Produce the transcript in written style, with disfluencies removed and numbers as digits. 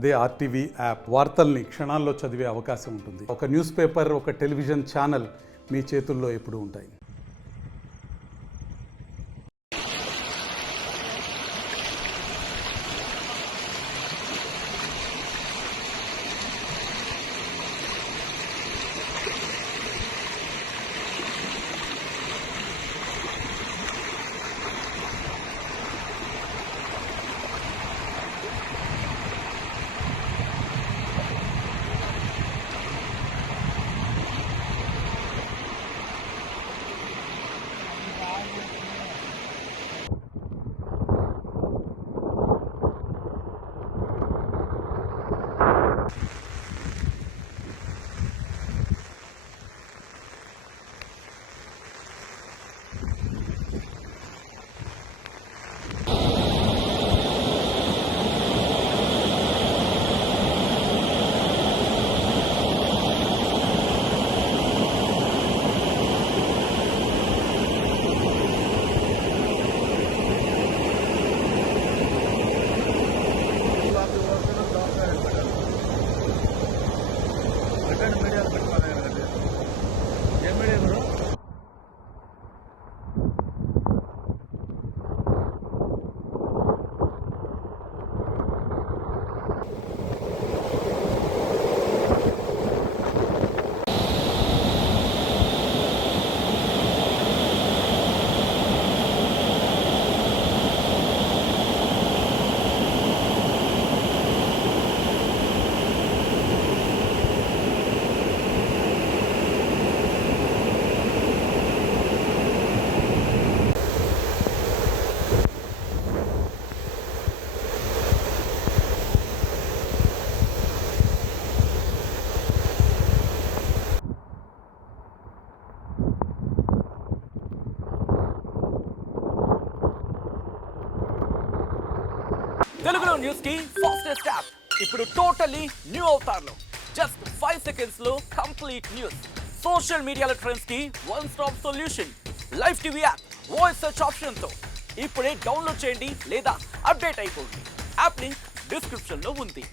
అదే RTV app వార్తల్ని క్షణాల్లో చదివే అవకాశం ఉంటుంది. ఒక న్యూస్ పేపర్, ఒక టెలివిజన్ ఛానల్ మీ చేతుల్లో ఎప్పుడూ ఉంటాయి. తెలుగులో న్యూస్ కి ఫాస్టెస్ట్ యాప్ ఇప్పుడు టోటల్లీ న్యూ అవతార్లో జస్ట్ 5 సెకండ్స్ లో కంప్లీట్ న్యూస్. సోషల్ మీడియాలో ట్రెండ్స్ కి one stop solution. Live TV app voice search option తో ఇప్పుడే డౌన్లోడ్ చేయండి లేదా అప్డేట్ అయిపోండి. యాప్ లింక్ డిస్క్రిప్షన్ లో ఉంది.